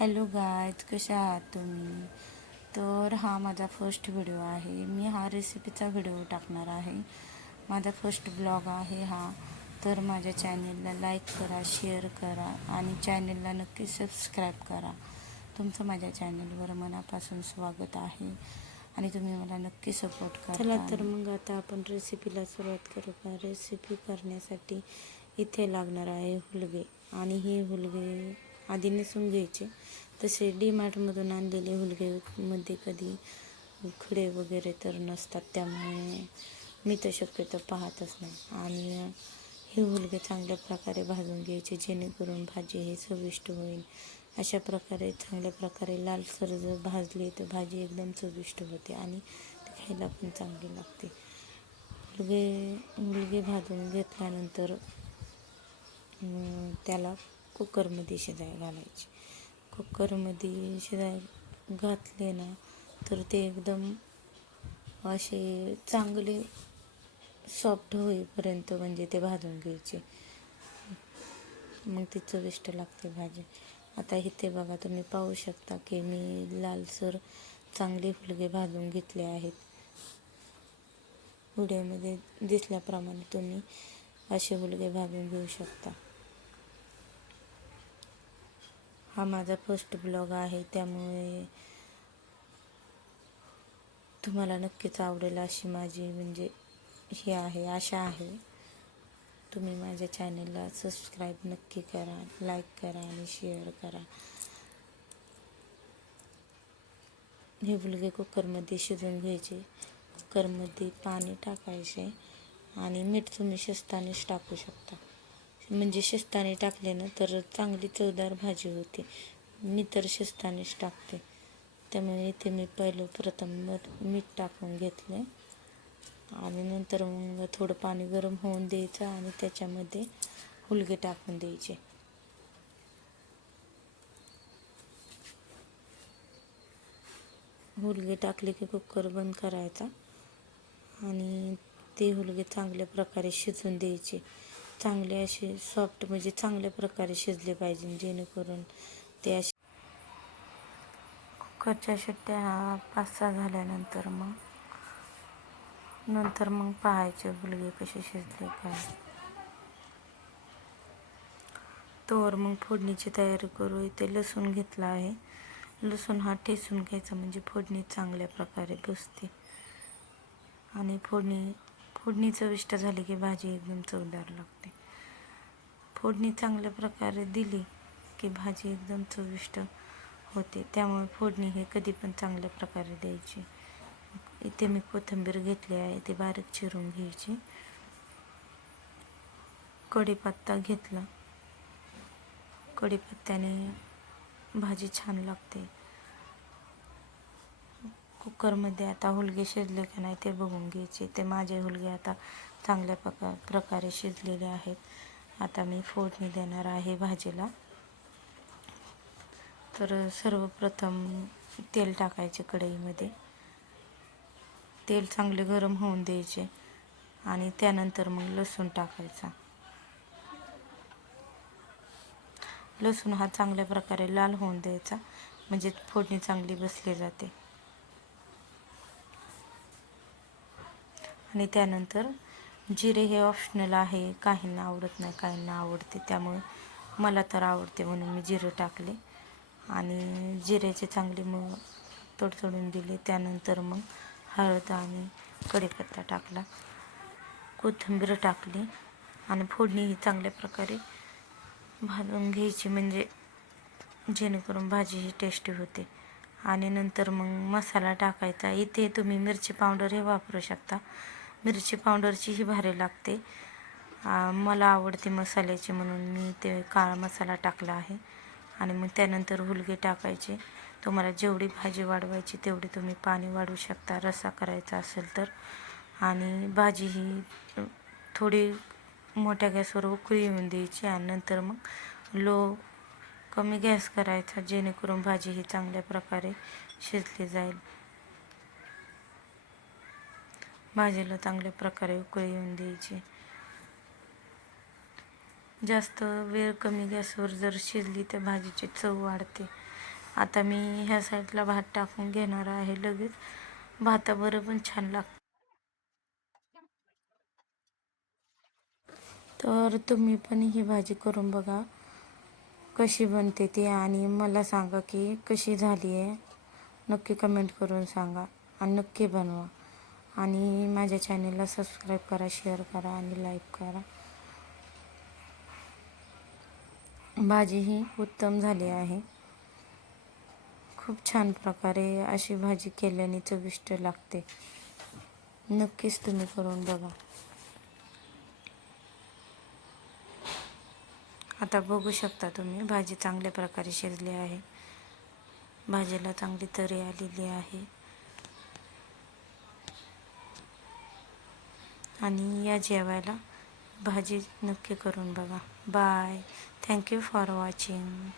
Hello guys, कशा आहात तुम्ही? तर हा माझा फर्स्ट व्हिडिओ आहे. मी हा रेसिपीचा व्हिडिओ टाकणार आहे. माझा फर्स्ट ब्लॉग आहे हा. तर माझ्या चॅनेलला लाईक करा, शेअर करा आणि चॅनेलला नक्की सबस्क्राईब करा. तुमचं माझ्या चॅनेलवर मनापासून स्वागत आहे आणि तुम्ही मला नक्की सपोर्ट करा. चला तर मग आता आपण रेसिपीला सुरुवात करू का? रेसिपी करण्यासाठी इथे लागणार आहे हुलगे, आणि हे हुलगे आधी नेसून घ्यायचे. तसे डीमार्टमधून आणलेले हुलगेमध्ये कधी खडे वगैरे तर नसतात, त्यामुळे मी तर शक्यतो पाहतच नाही. आणि हे हुलगे चांगल्या प्रकारे भाजून घ्यायचे, जेणेकरून भाजी हे चविष्ट होईल. अशा प्रकारे चांगल्या प्रकारे लालसर जर भाजली तर भाजी एकदम चविष्ट होते आणि खायला पण चांगली लागते. हुलगे भाजून घेतल्यानंतर त्याला कुकरमध्ये शिजायला घालायचे. कुकरमध्ये शिजायला घातले ना तर ते एकदम असे चांगले सॉफ्ट होईपर्यंत म्हणजे ते भाजून घ्यायचे, मग ती चविष्ट लागते भाजी. आता इथे बघा, तुम्ही पाहू शकता की मी लालसर चांगले हुलगे भाजून घेतले आहेत. व्हिडिओमध्ये दिसल्याप्रमाणे तुम्ही असे हुलगे भाजून घेऊ शकता. हा माझा फर्स्ट ब्लॉग आहे, त्यामुळे तुम्हाला नक्कीच आवडेल अशी माझी म्हणजे ही आहे, आशा आहे. तुम्ही माझ्या चॅनेलला सबस्क्राईब नक्की करा, लाईक करा आणि शेअर करा. हे हुलगे कुकरमध्ये शिजवून घ्यायचे. कुकरमध्ये पाणी टाकायचे आणि मीठ तुम्ही शिजतानाच टाकू शकता. म्हणजे शिजताना टाकले ना तर चांगली चवदार भाजी होते. मी तर शिजतानाच टाकते, त्यामुळे इथे मी प्रथम मीठ टाकून घेतले आणि नंतर मग थोडं पाणी गरम होऊन द्यायचं आणि त्याच्यामध्ये हुलगे टाकून द्यायचे. हुलगे टाकले की कुकर बंद करायचा आणि ते हुलगे चांगल्या प्रकारे शिजून द्यायचे. चांगले असे सॉफ्ट म्हणजे चांगल्या प्रकारे शिजले पाहिजे, जेणेकरून ते असे. कुकरच्या शिट्ट्या 5-6 झाल्यानंतर मग पाहायचे हुलगे कसे शिजले काय. तोवर मग फोडणीची तयारी करू. इथे लसूण घेतला आहे. लसूण हा ठेचून घ्यायचा, म्हणजे फोडणी चांगल्या प्रकारे बसते आणि फोडणी चविष्ट झाली की भाजी एकदम चवदार लागते. फोडणी चांगल्या प्रकारे दिली की भाजी एकदम चविष्ट होते, त्यामुळे फोडणी हे कधी पण चांगल्या प्रकारे द्यायची. इथे मी कोथिंबीर घेतली आहे, ती बारीक चिरून घ्यायची. कढीपत्ता घेतला. कढीपत्त्याने भाजी छान लागते. कुकरमध्ये आता हुलगे शिजले का नाही ते बघून घ्यायचे. ते माझे हुलगे आता चांगल्या प्रकारे शिजलेले आहेत. आता मी फोडणी देणार आहे भाजीला. तर सर्वप्रथम तेल टाकायचे कढईमध्ये. तेल चांगले गरम होऊन द्यायचे आणि त्यानंतर मग लसूण टाकायचा. लसूण हा चांगल्या प्रकारे लाल होऊन द्यायचा, म्हणजे फोडणी चांगली बसली जाते. आणि त्यानंतर जिरे हे ऑप्शनल आहे, काहींना आवडत नाही, काहींना आवडते. त्यामुळे मला तर आवडते म्हणून मी जिरे टाकले आणि जिऱ्याचे चांगले मग तडतडून दिले. त्यानंतर मग हळद आणि कढीपत्ता टाकला, कोथिंबीर टाकली आणि फोडणी ही चांगल्या प्रकारे भाजून घ्यायची, म्हणजे जेणेकरून भाजी ही टेस्टी होते. आणि नंतर मग मसाला टाकायचा. इथे तुम्ही मिरची पावडर हे वापरू शकता. मिरची पावडरची ही भारी लागते. मला आवडते मसाल्याची म्हणून मी ते काळा मसाला टाकला आहे. आणि मग त्यानंतर हुलगे टाकायचे. तुम्हाला जेवढी भाजी वाढवायची तेवढी तुम्ही पाणी वाढवू शकता, रस्सा करायचा असेल तर. आणि भाजी ही थोडी मोठ्या गॅसवर उकळी येऊन द्यायची आणि नंतर मग कमी गॅस करायचा, जेणेकरून भाजी ही चांगल्या प्रकारे शिजली जाईल. भाजीला चांगल्या प्रकारे उकळी येऊन द्यायची. जास्त वेळ कमी गॅसवर जर शिजली तर भाजीची चव वाढते. आता मी ह्या साईडला भात टाकून घेणार आहे लगेच. भाताबरोबर पण छान लागतं. तर तुम्ही पण ही भाजी करून बघा कशी बनते ती, आणि मला सांगा की कशी झाली आहे. नक्की कमेंट करून सांगा आणि नक्की बनवा. आणि माझ्या चॅनलला सबस्क्राईब करा, शेअर करा आणि लाईक करा. भाजी ही उत्तम झाली आहे. खूप छान प्रकारे अशी भाजी केल्याने चविष्ट लागते. नक्कीच तुम्ही करून बघा. आता बघू शकता तुम्ही, भाजी चांगल्या प्रकारे शिजली आहे. भाजीला चांगली तरी आलेली आहे. आणि या जेवायला भाजी नक्की करून बघा. बाय. Thank you for watching.